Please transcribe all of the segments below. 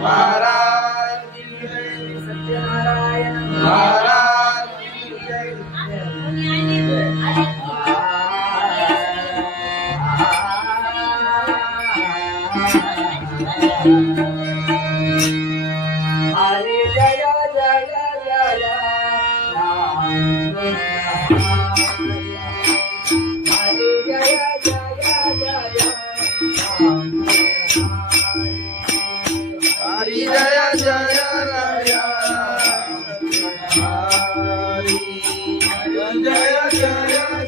महाराज की जय, सत्यनारायण महाराज की जय. हरे जय जय जय राम हरे जय जय जय राम हरि जय जय राया हरि जय जय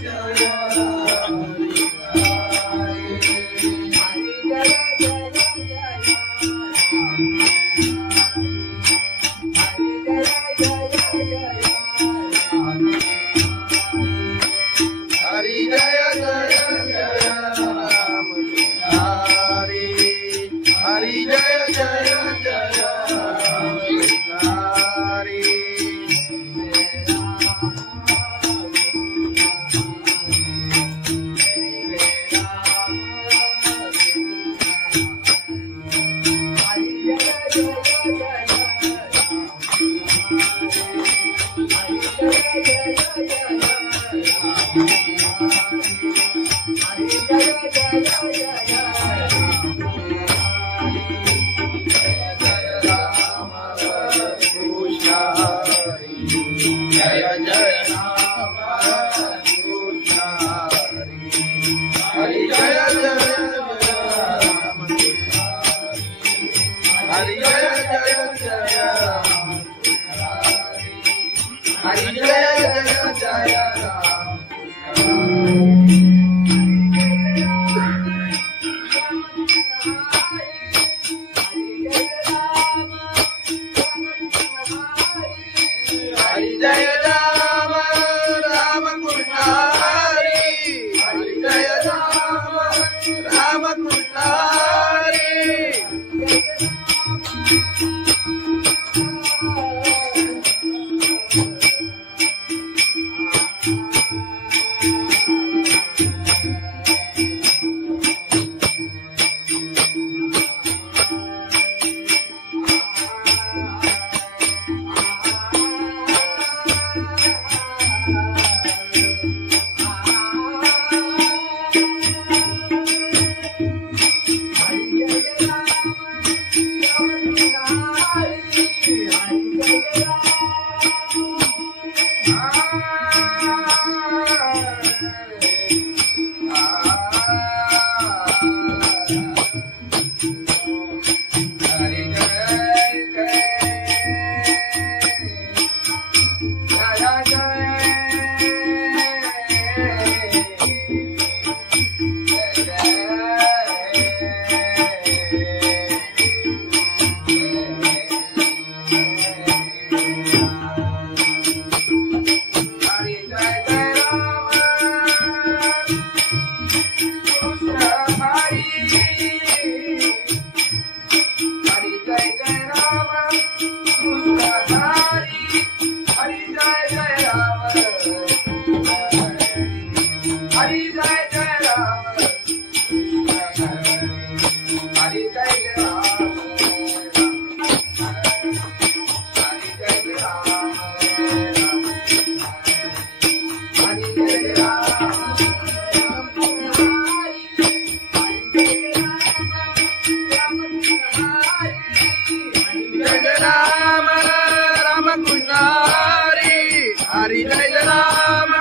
जय हरि जय जय जय राम हरि हरि जय जय जय राम हरि जय जय राम कृष्ण हरि जय जय राम हरि जय जय जय राम हरि जय जय जय राम हरि जय राम राम कृष्ण हरि हरि जय राम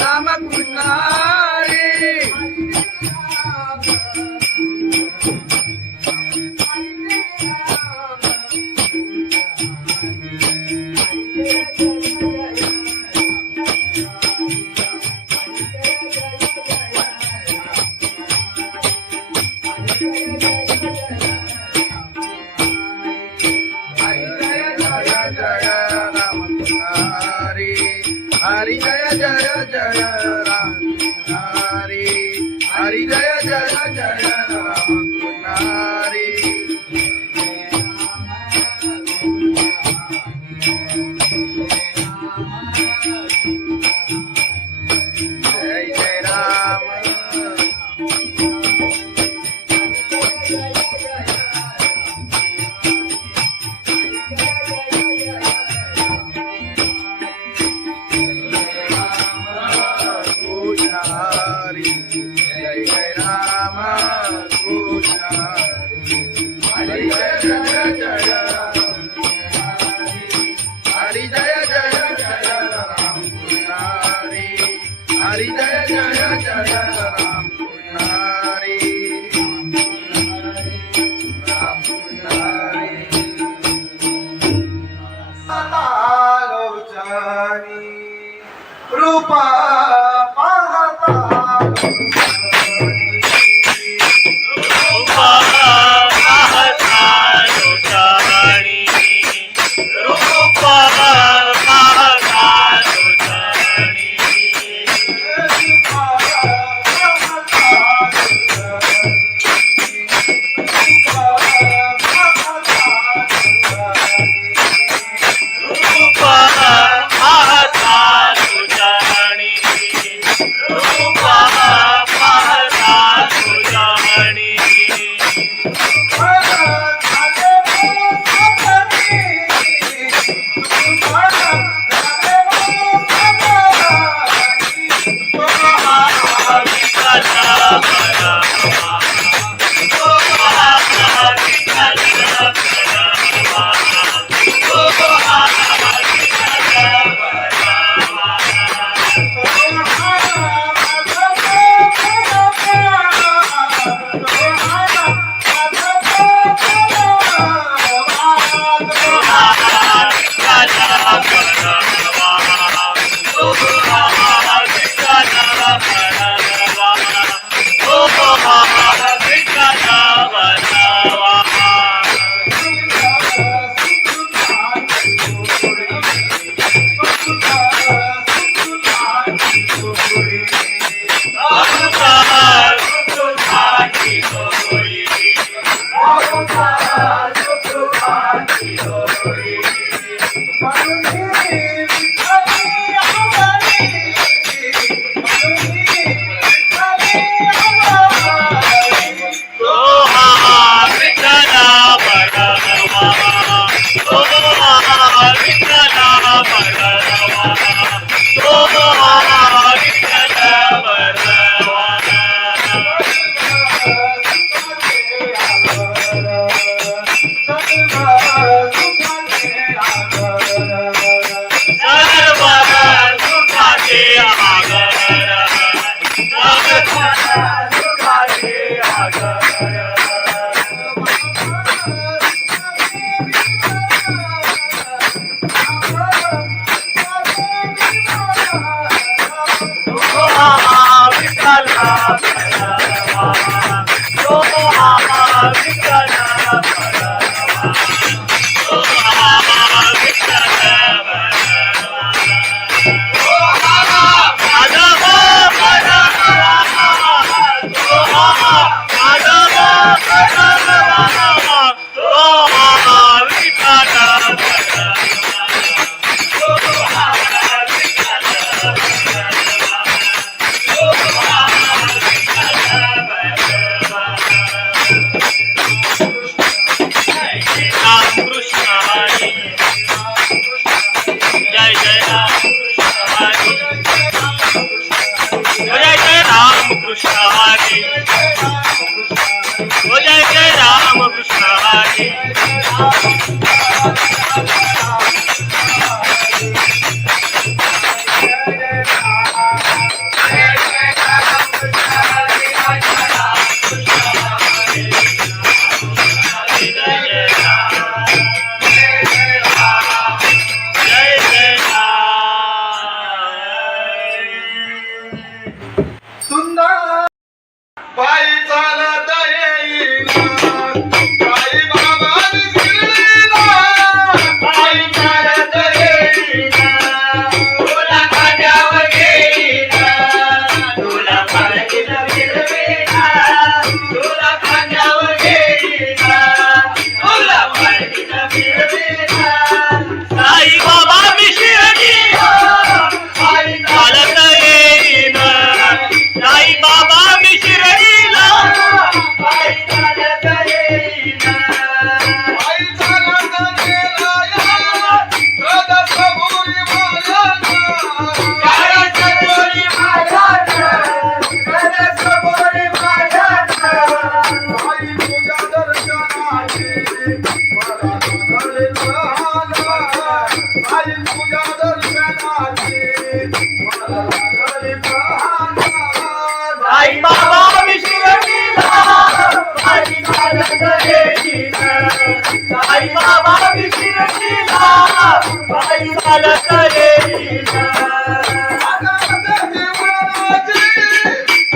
राम कृष्ण हरि हरि जय राम राम कृष्ण हरि हरि जय जय जय राम हरि हरि जय जय जय राम हरि जय जय राम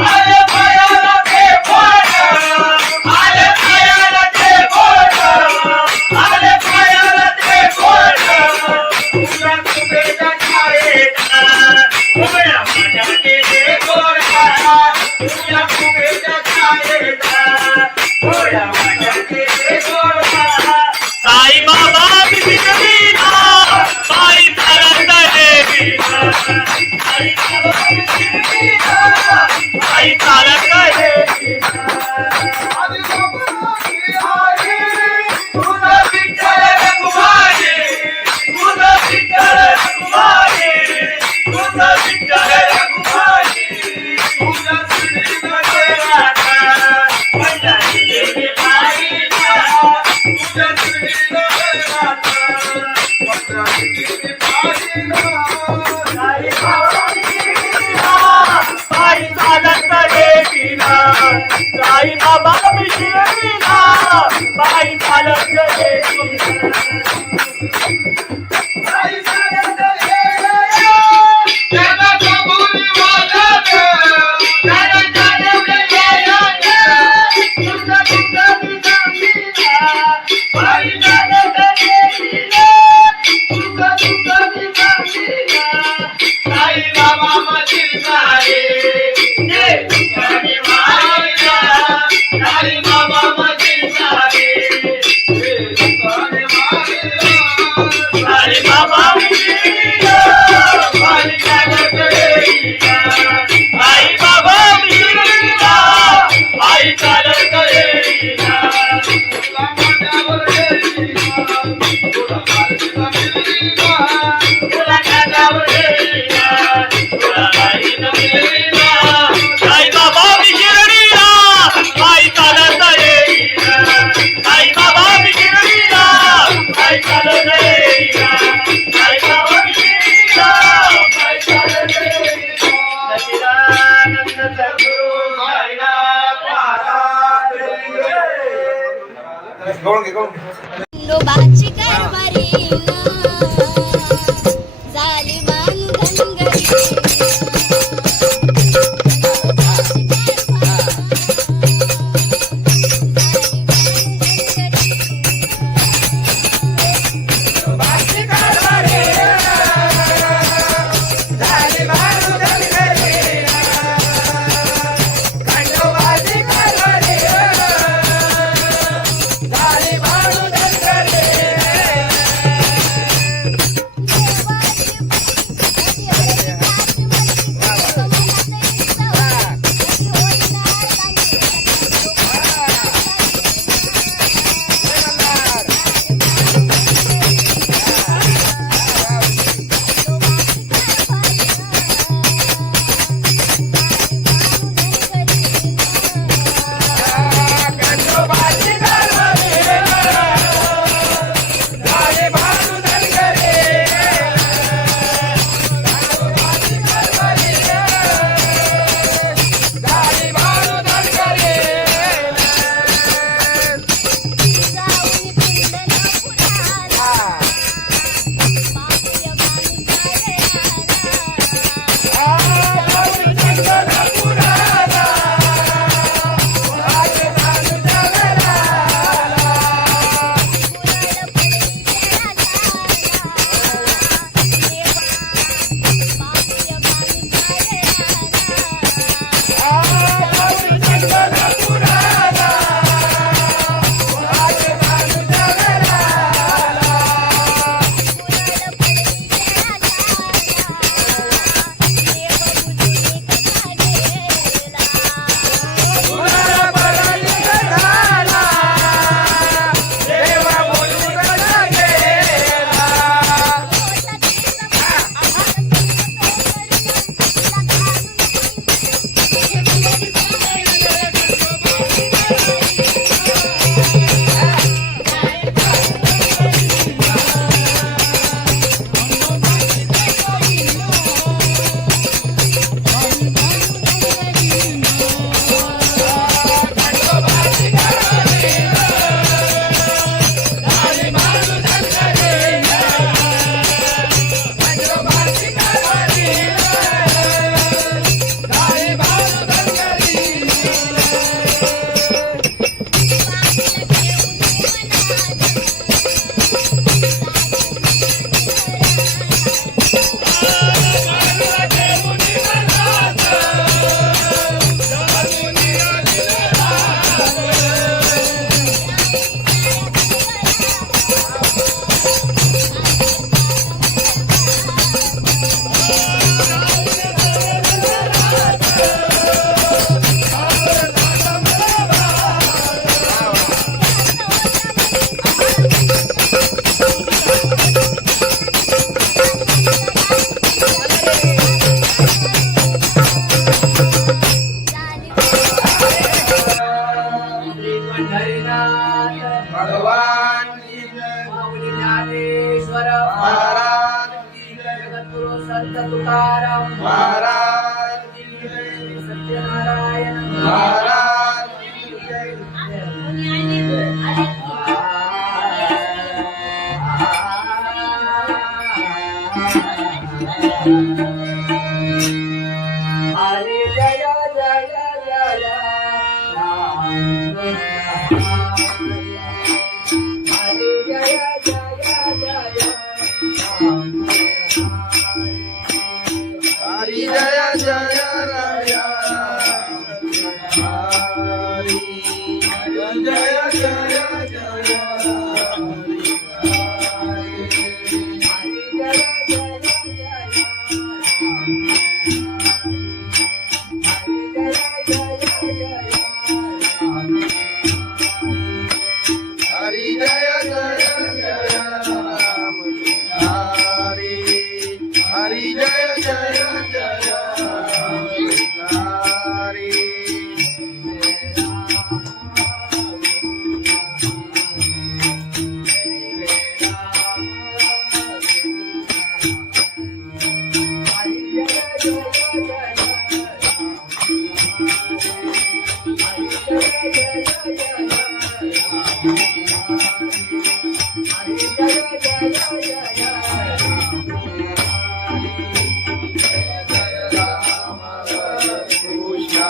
आई आई चालत येती आधी बाबाची आई, तुझं विठ्ठल रखुमाई, तुझं विठ्ठल रखुमाई, तुझं विठ्ठल रखुमाई, तुझ्या श्रीनं देवाचा पंढरी गेली पायीला, तुझ्या श्रीनं देवाचा पंढरी गेली पायीला. आई बाबा आई चालत येतीला, आई बाबा शिर्डीला, आई चालत येतीला. आई चालत ये, जगाचा बोली वाजत, जगाच्या देवळाला तुझं दुःख मी सांगितला, आई चालत येतीला, तुझं दुःख मी सांगितला. आई बाबा मधील सारे जे दुःखाने मारिला, आई बाबा मधील सारे दुःखाने मारिला. आई बाबा मिळीला, आई चालत येईला, आई बाबा मिळीला, आई चालत येईला. तुला माझ्यावर येईना, तुला माझ्याला मिळीना. तुला खांद्यावर येईला, तुला बाईनं मिळीला, आई बाबा मिळीला, आई चालत येईला, आई बाबा मिळीला, आई चालत येईला, आई बाबा मिळीला, आई चालत येईला. सच्चिदानंद सद्गुरु साईनाथ महाराज की जय. खंडोबाची कारभारी झाली बांधनगरी ज्ञानेश्वर महाराज की जय जगद्गुरु संत तुकाराम महाराज की जय सत्यनारायण महाराज की जय हरे जय जय जय राम हरे जय जय जय राम हरि जय जय राया हरि जय जय जय हरि जय जय जय राम हरि हरि जय जय जय राम हरि कृष्ण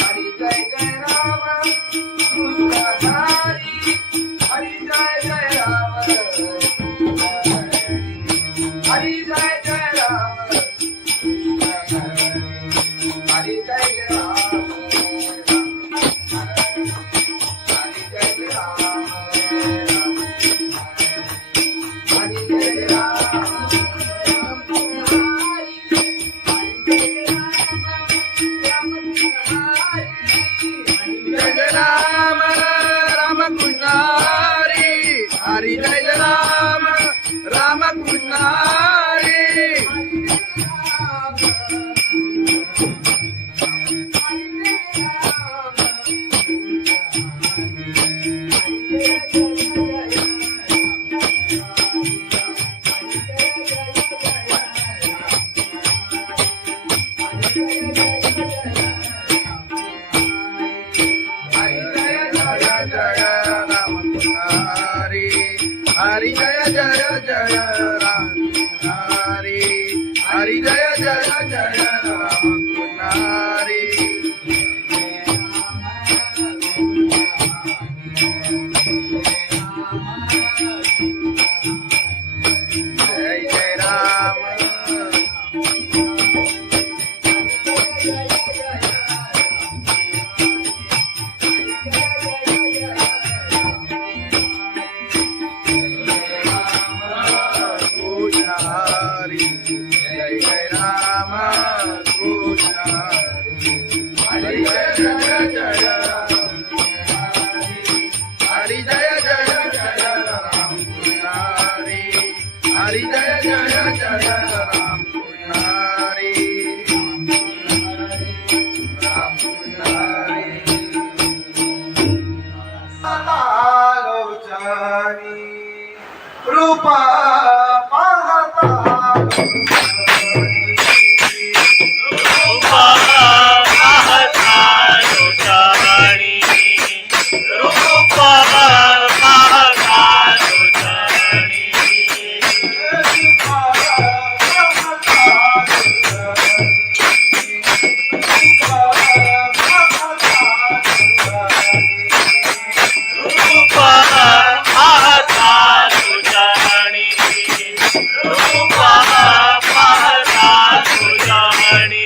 हरि जय जय राम कृष्ण हरि हरि जय जय राम हरि जय जय जय राम हरि जय जय जय राम हरि जय राम राम कृष्ण हरि हरि जय राम राम कृष्ण हरि हरि जय राम राम कृष्ण हरि हरि जय जय जय राम हरि हरि जय जय जय राम हरि जय जय राम जय राम कृष्ण हरी जय जय जय राम हरी जय जय जय राम कृष्ण हरी हरी जय जय जय राम कृष्ण हरी राम कृष्ण हरी लोचनी रूपा पाहता रूपा पाहता लोचनी रूपा पाहता लोचनी रूपा पाहता लोचनी रूपा पाहता लोचनी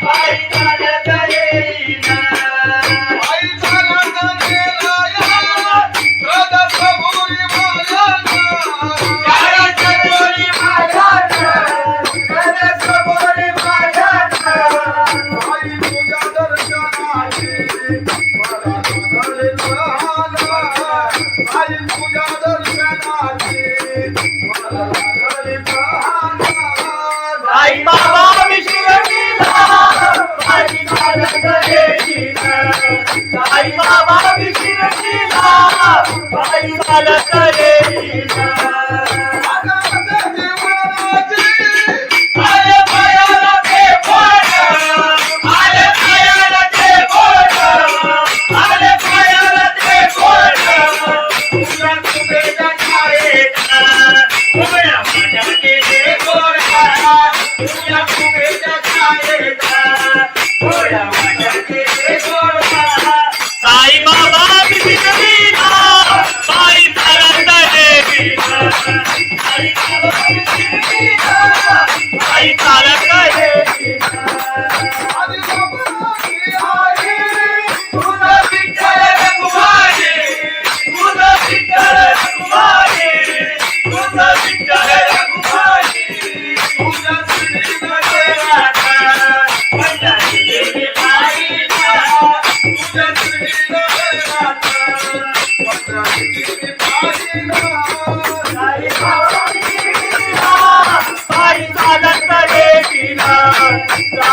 Bye.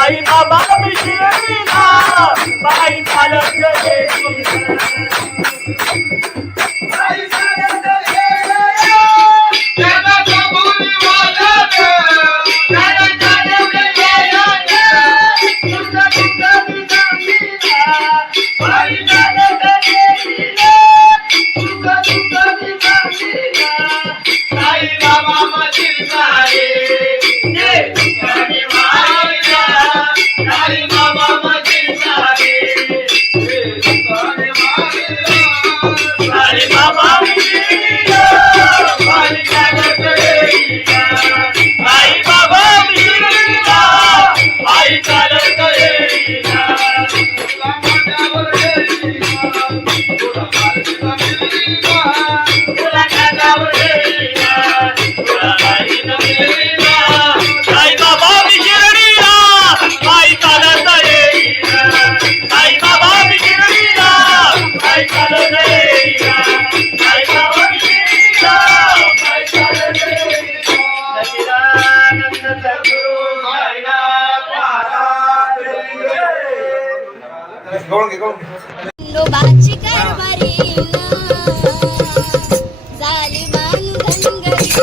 साई बाबा शिर्डीला बाई चालत गेली खंडोबाची कारभारी झाली भानगडी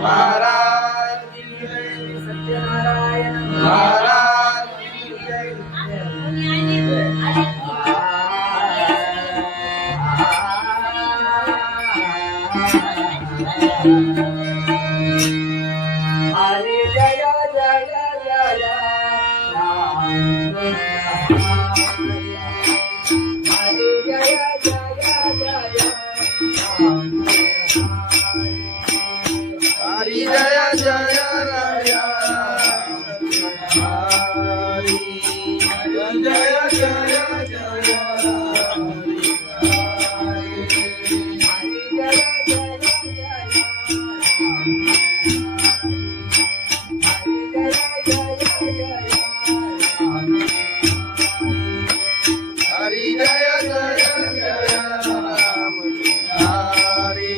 महाराज सत्यनारायण महाराज हरी जय जय जय राम हरी जय जय जय राम हरी जय जय राय हरी जय जय जय हरी जय जय जय राम हरी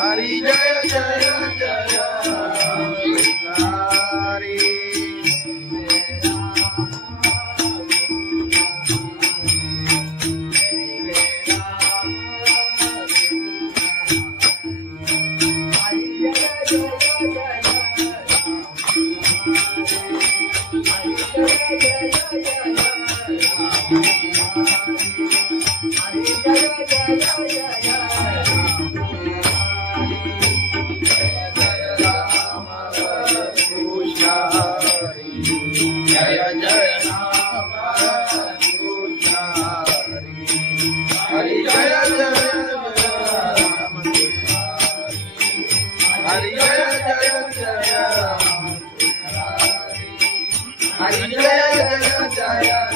हरी जय जय जय हरी जय जय राम कृष्ण हरि जय जय राम हरि जय जय जय राम हरि जय जय जय राम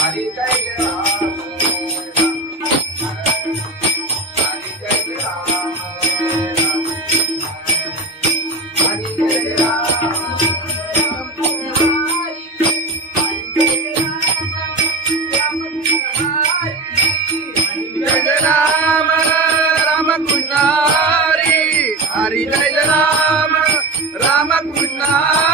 हरि जय राम राम कृष्ण हरि हरि जय राम राम कृष्ण हरि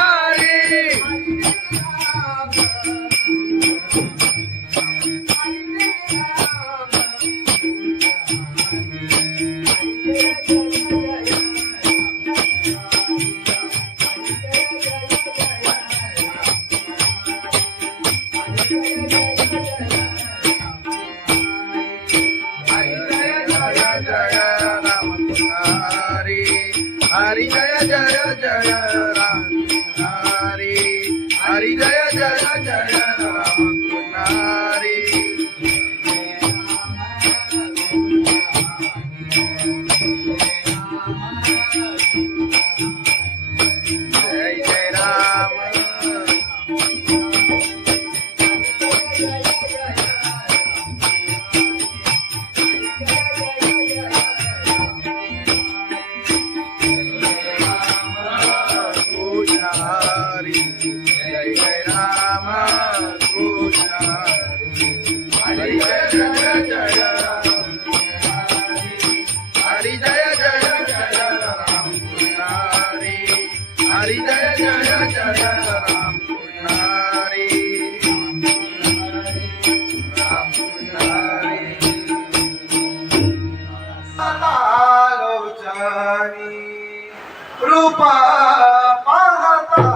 हरि जय राम राम कृष्ण हरि हरि जय जय जय राम हरि हरि जय जय जय राम हरि जय जय राम हरि जय जय राम कृष्ण हरि हरि हरी जय जय जय राम कृष्ण हरी राम कृष्ण हरी लोचनी रूपा पाहता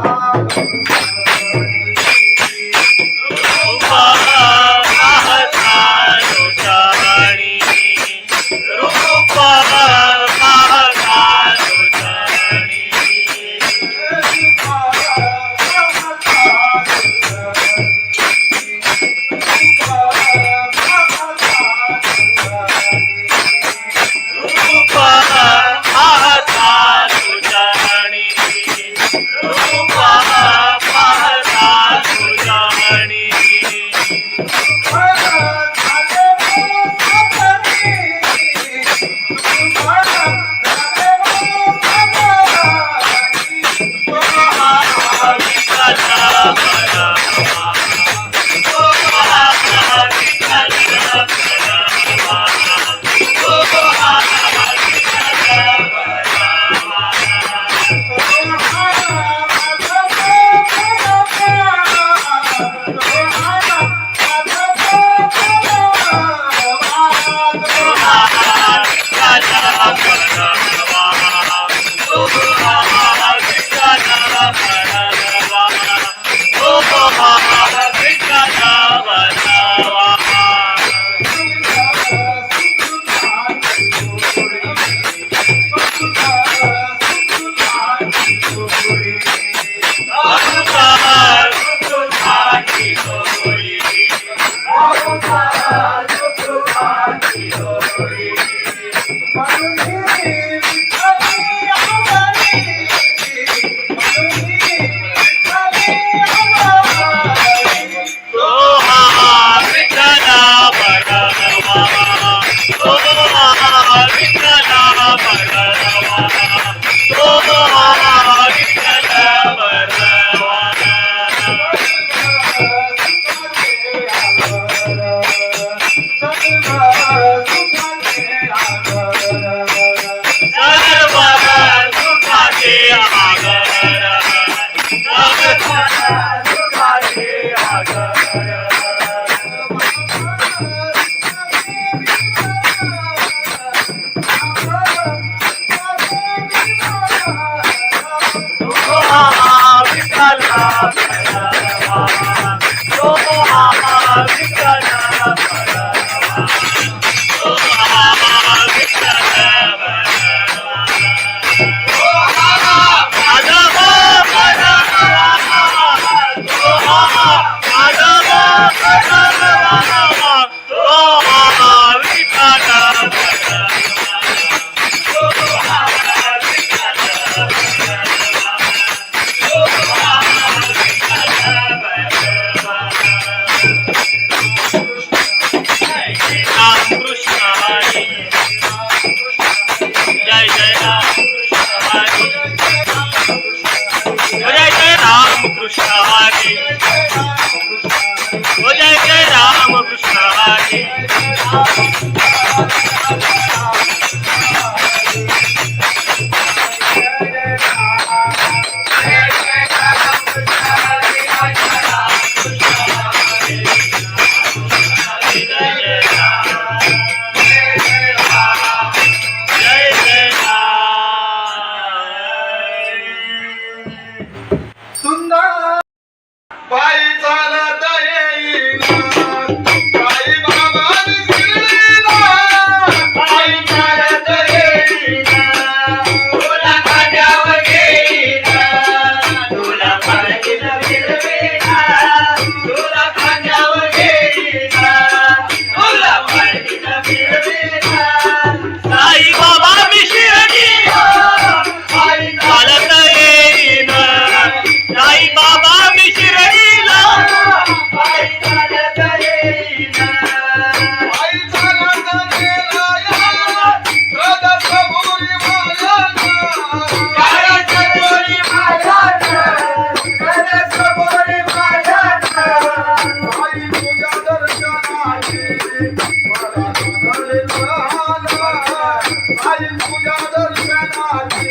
तुझ्या दर्शनाची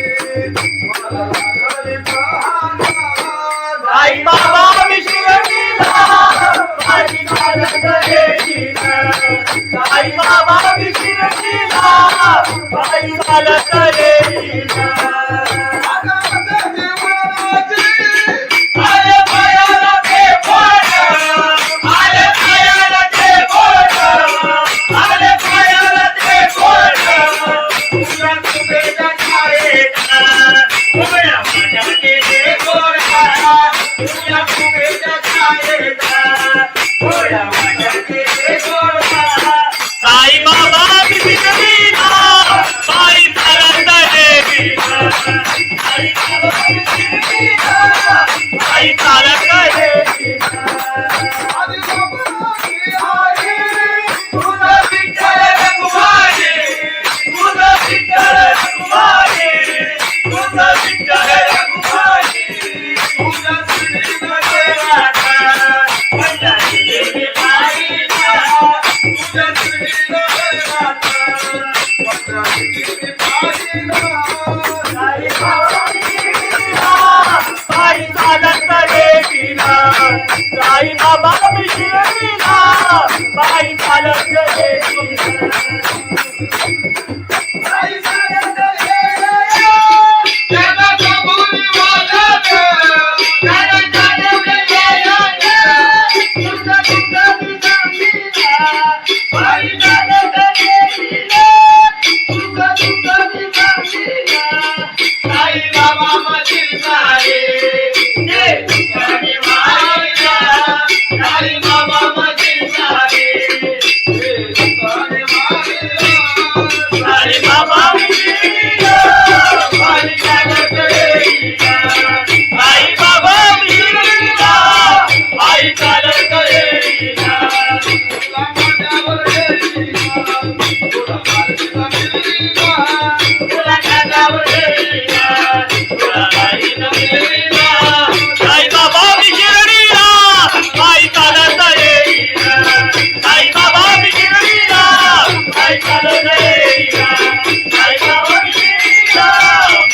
मला लागली प्रहार. साई बाबा विशिरतीला पायी चालत येईना आले पायाला ते बोट आले पायाला ते बोट आले पायाला ते बोट तुझ्या तुझ्या छायेचा उभ्या माझ्या केले गोरा तुझ्या तुझ्या छायेचा उभ्या माझ्या केले गोरा साई बाबा विशिरतीला पायी चालत येईना साई बाबा विशिरतीला पायी चालत येईना तुझं विठ्ठल रघुमाई तुझं विठ्ठल रघुमाई तुझं विठ्ठल रघुमाई तुझ्या श्रीमध्ये राधा पंढरी गेली पायीला तुझ्या श्रीमध्ये राधा पंढरी गेली पायीला साई बाबा विशिरतीला पायी चालत येईना साई बाबा विशिरतीला पायी चालत येईना पायी चालत येईना त्याला कबुली वाजत त्याला चालवलं येईना तुझं तुझं विसामीला पायी चालत येईना तुझं तुझं विसामीला साई बाबा मधील सारे ते तुझ्याने मायला साई बाबा मधील सारे ते तुझ्याने मायला साई बाबा विशिरतीला पायी चालत येईना साई बाबा विशिरतीला पायी चालत येईना तुला माझ्यावर येईना तुला माझ्यावर येईना तुला माझ्यावर येईना तुला माझ्यावर येईना साई बाबा विशिरतीला पायी चालत येईना साई बाबा विशिरतीला पायी चालत येईना साई बाबा विशिरतीला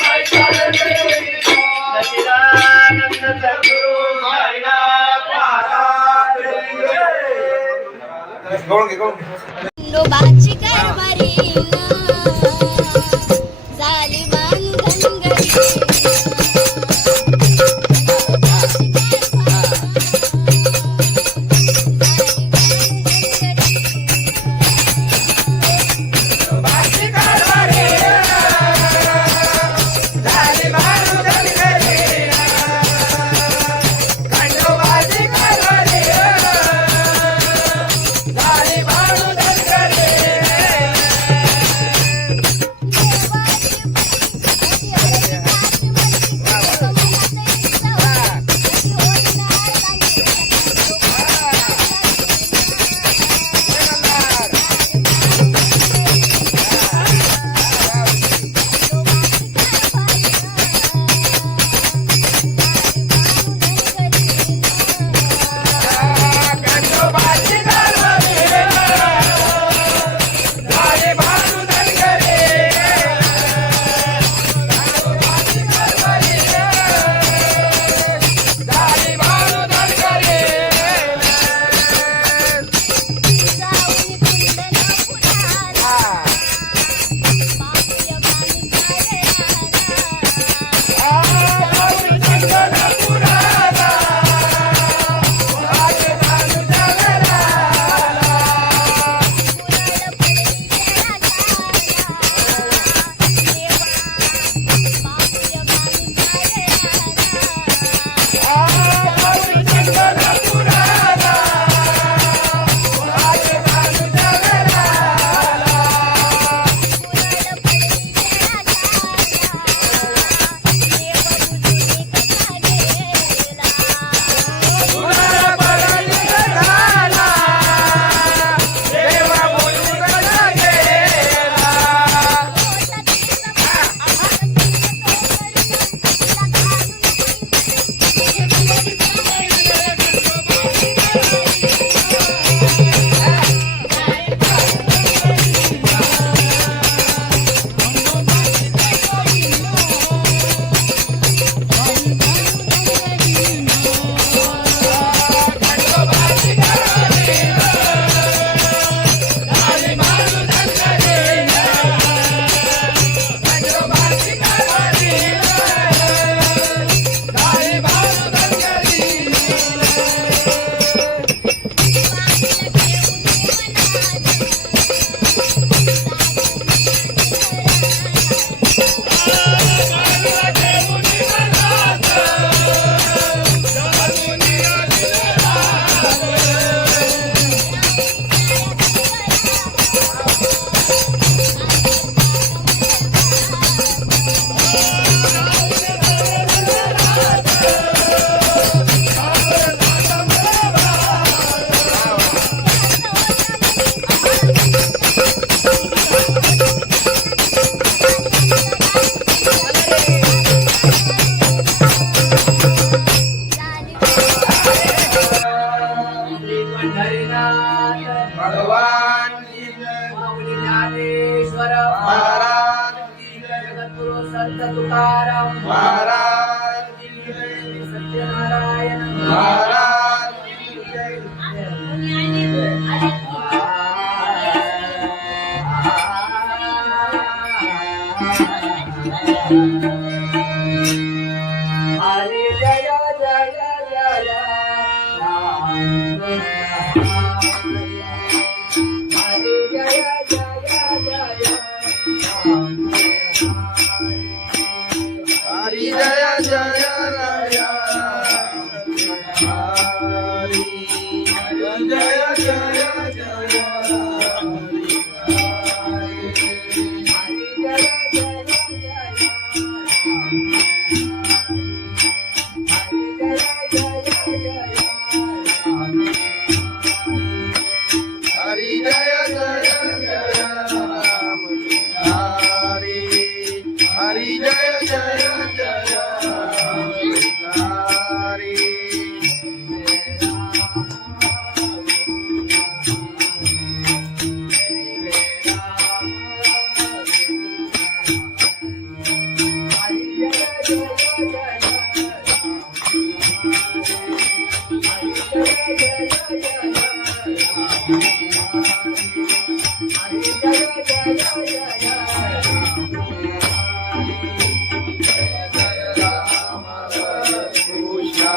पायी चालत येईना सच्चिदानंद सद्गुरु साईनाथ महाराज गवळण घे, गवळण घे. खंडोबाची कारभारी झाली बांधनगरी तुकाराम महाराज सत्यनारायण महाराज हरे जय जय जय राम हरे जय जय जय राम हरि जय जय राय हरि जय जय जय हरि जय जय जय राम हरि हरि जय जय जय हरि कृष्ण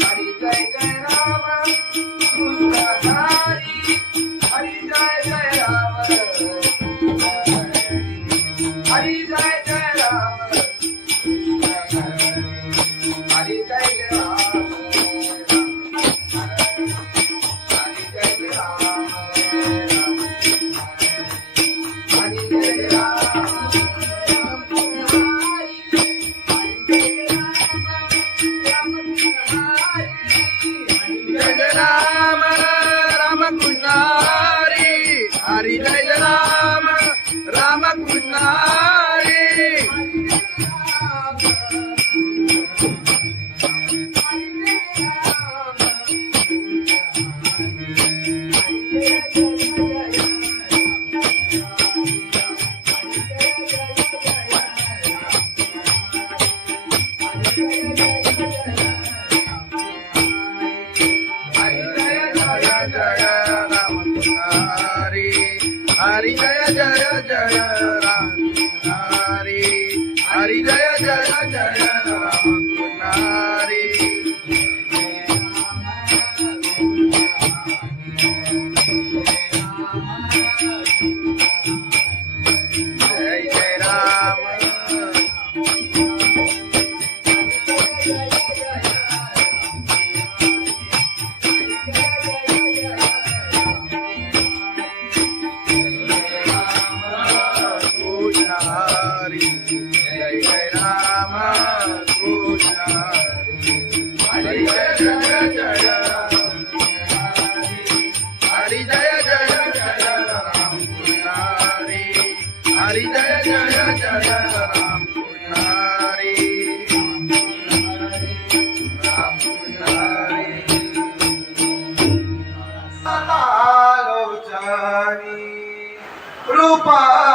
हरि जय जय राम कृष्ण हरि जय जय राम हरि जय जय राम हरि जय जय राम हरि जय राम राम कृष्ण हरि हरि जय राम राम कृष्ण हरि हरि जय राम राम कृष्ण हरि हरि जय जय जय राम हरि हरि जय जय जय राम हरि जय जय राम पाहता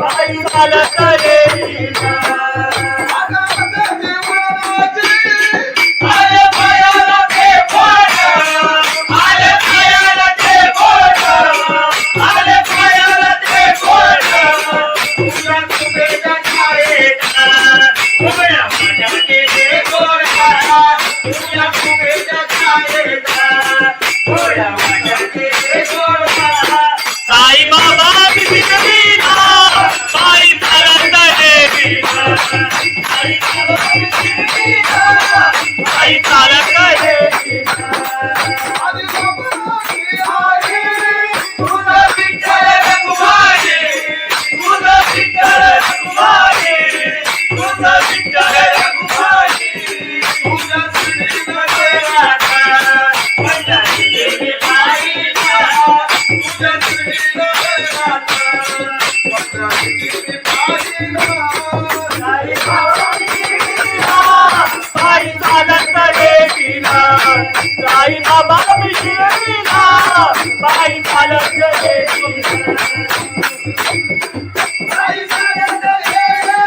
बाई मला करे बाई चालत गेली आधी बाबाची आई, तुझं विठ्ठल रखुमाई, तुझं विठ्ठल रखुमाई, तुझं विठ्ठल रखुमाई, तुझ्या श्रीनं देवाचा पंढरी गेली बाईला, तुझ्या श्रीनं देवाचा पंढरी गेली बाईला. साई चालत गेलीला, साई बाबा शिर्डीला, बाई चालत गेलीला. आई चालत गेली,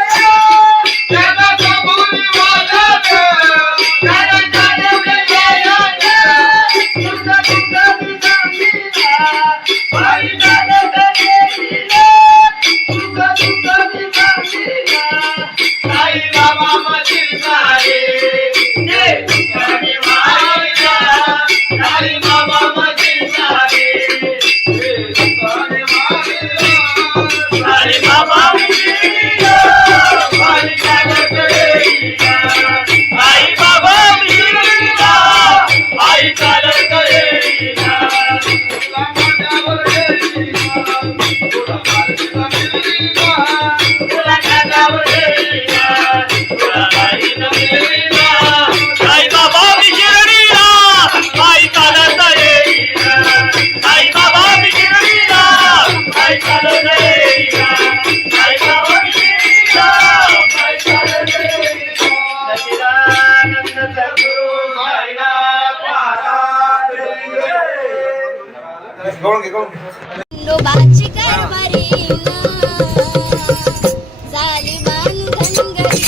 जगाचा बोली वाजत, जगाच्या देवळाला, तुझं तुझं सांगीला, बाई चालत गेलीला, तुझं तुझं सांगीला. साई बाबा मधील सारे, जे तुझ्याने माईला, साई बाबा मधील सारे, हे तुझ्याने मारिला. साई बाबा मिळीला, बाई चालत गेलीला, आई बाबा मिळीला, आई चालत गेलीला. तुला माझ्यावर गेलीला, तुला मार्गीला मिलीला. तुला कानावर गेलीला, तुला बाईला मिळीला, आई बाबा मिळीला, आई चालत गेलीला, आई बाबा मिळीला, आई चालत गेलीला, आई बाबा मिळीला, आई चालत गेलीला. सच्चिदानंद सद्गुरु साईनाथ महाराज की जय. खंडोबाची कारभारी झाली बांधन घरी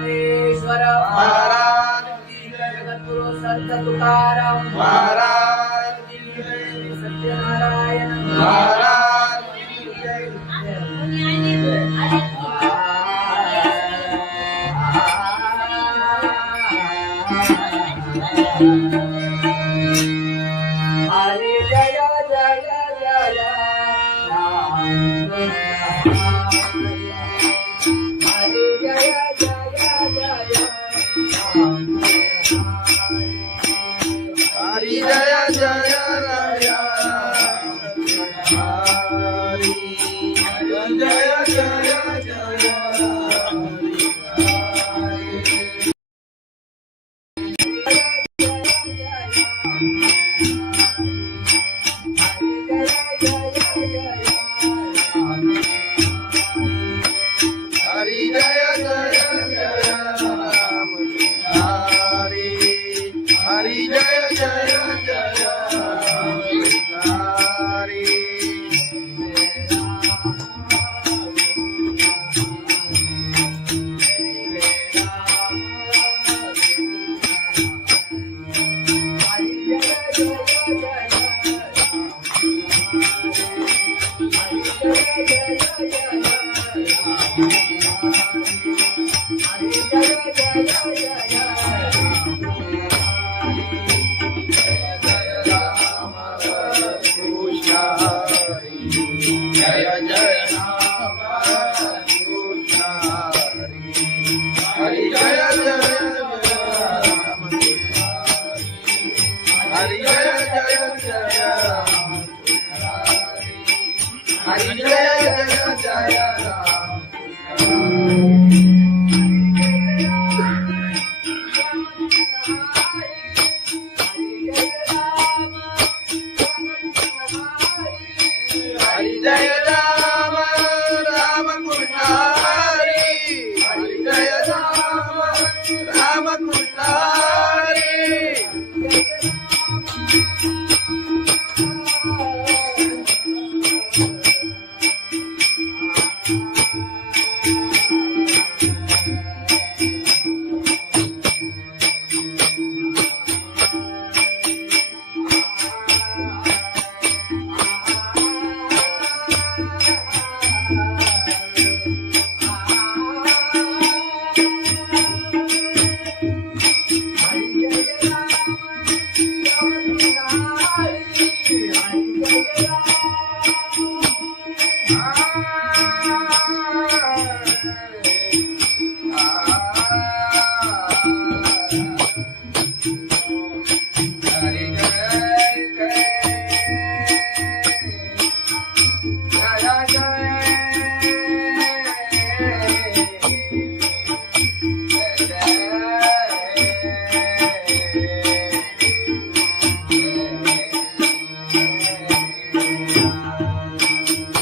ज्ञानेश्वर महाराज की जय, जगद्गुरु संत तुकाराम महाराज की जय, सत्यनारायण महाराज की जय. हरे जय जय जय राम हरे जय जय जय राम हरि जय जय राया हरि जय जय जय हरि जय जय जय राम हरि हरि जय जय जय राम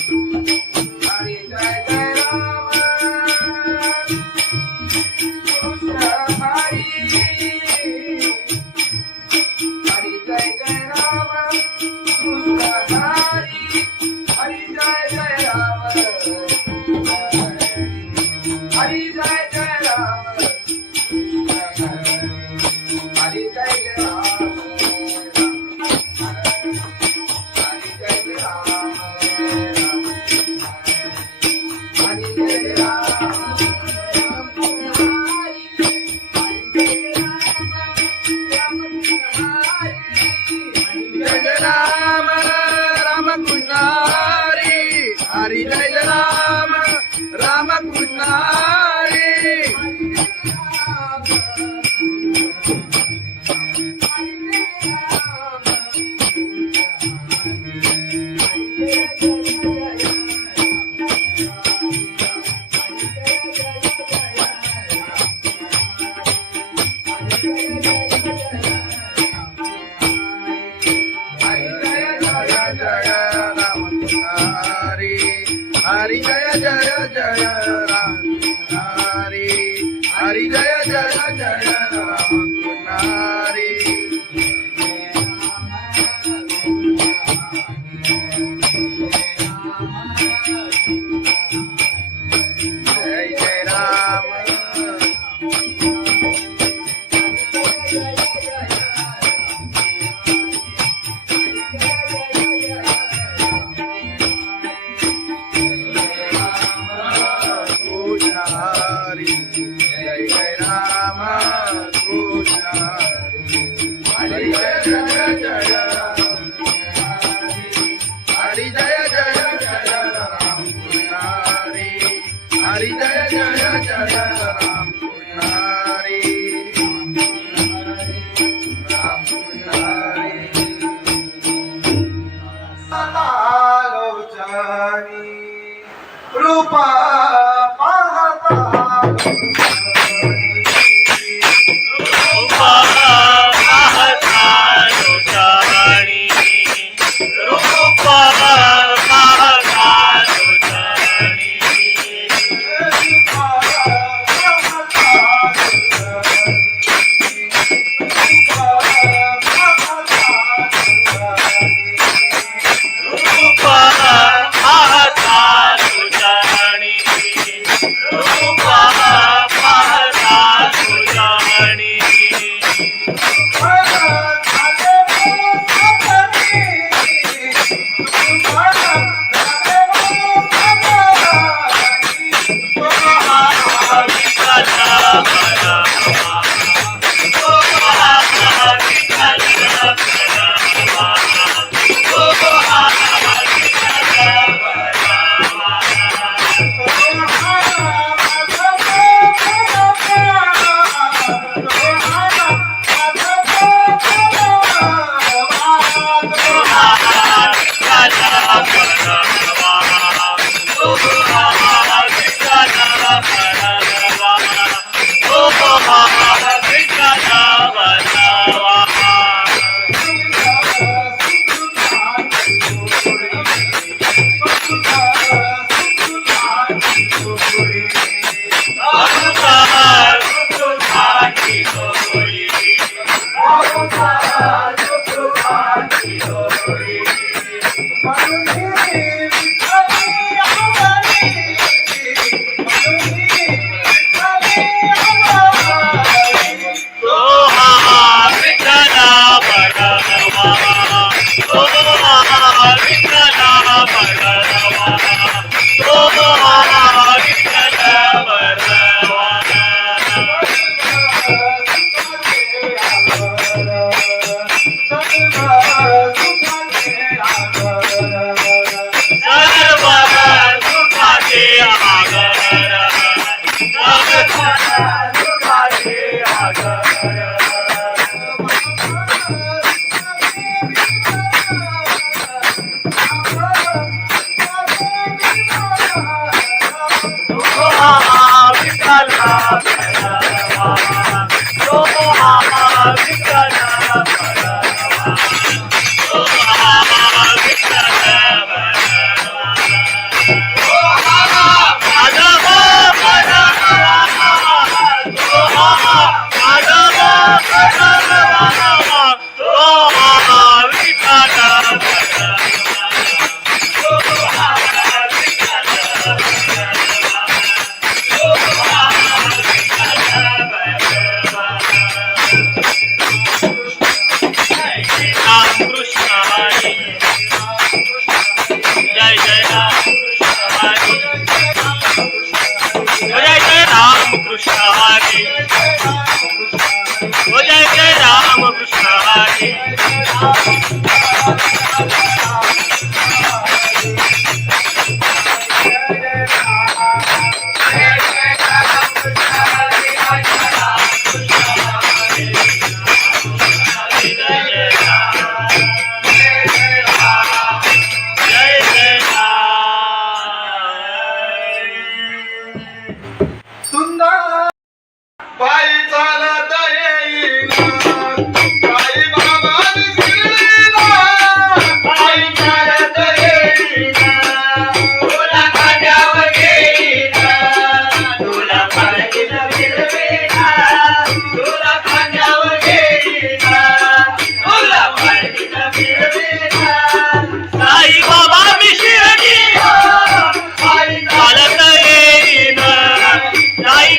हरि जय जय राम कृष्ण हरि जय जय राम हरि जय जय जय राम हरि जय जय जय राम हरि जय राम राम कृष्ण हरि हरि जय राम राम कृष्ण हरि हरि जय राम राम कृष्ण हरि हरि जय जय जय राम हरि हरि जय जय जय राम हरि जय जय राम जय राम कृष्ण हरी जय जय जय राम हरी जय जय जय राम कृष्ण हरी जय जय जय राम कृष्ण हरी राम कृष्ण आलोचनी रूपा पाहता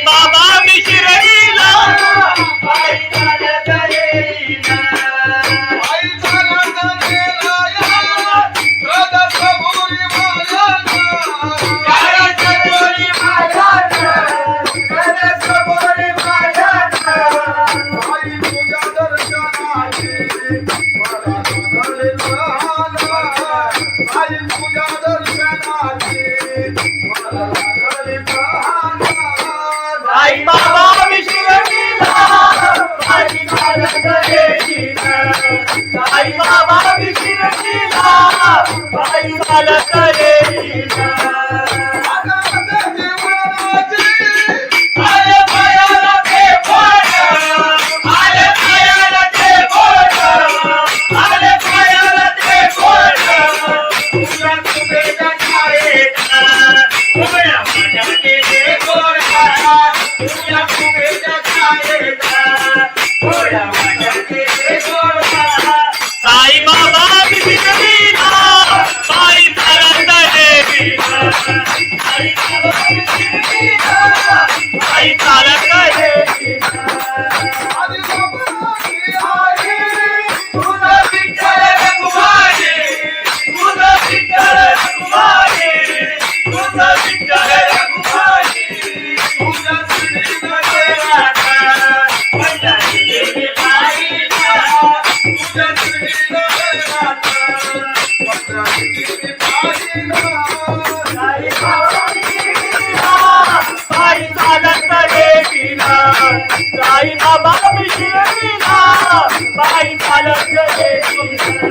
बाबा मी शिर्डीला चालत येईना साई बाबा विशिरतीला पायी चालत येईना आले पायाला ते बोट आले पायाला ते बोट आले पायाला ते बोट तुला तुझ्या छायेचा उभ्या माझ्याचे गोरा तुला तुझ्या छायेचा उभ्या माझ्याचे गोरा साई बाबा विशिरतीला पायी चालत येईना साई बाबा विशिरतीला पायी चालत येईना तुझं विठ्ठल रघुमाई तुझं विठ्ठल रघुमाई तुझं विठ्ठल रघुमाई तुझ्या श्रीनगराचा माझ्या देवी बाईला तुझ्या श्रीनगराचा माझ्या देवी बाईला साई बाबा विशिरतीला पायी चालत येईना साई बाबा विशिरतीला पायी चालत येईना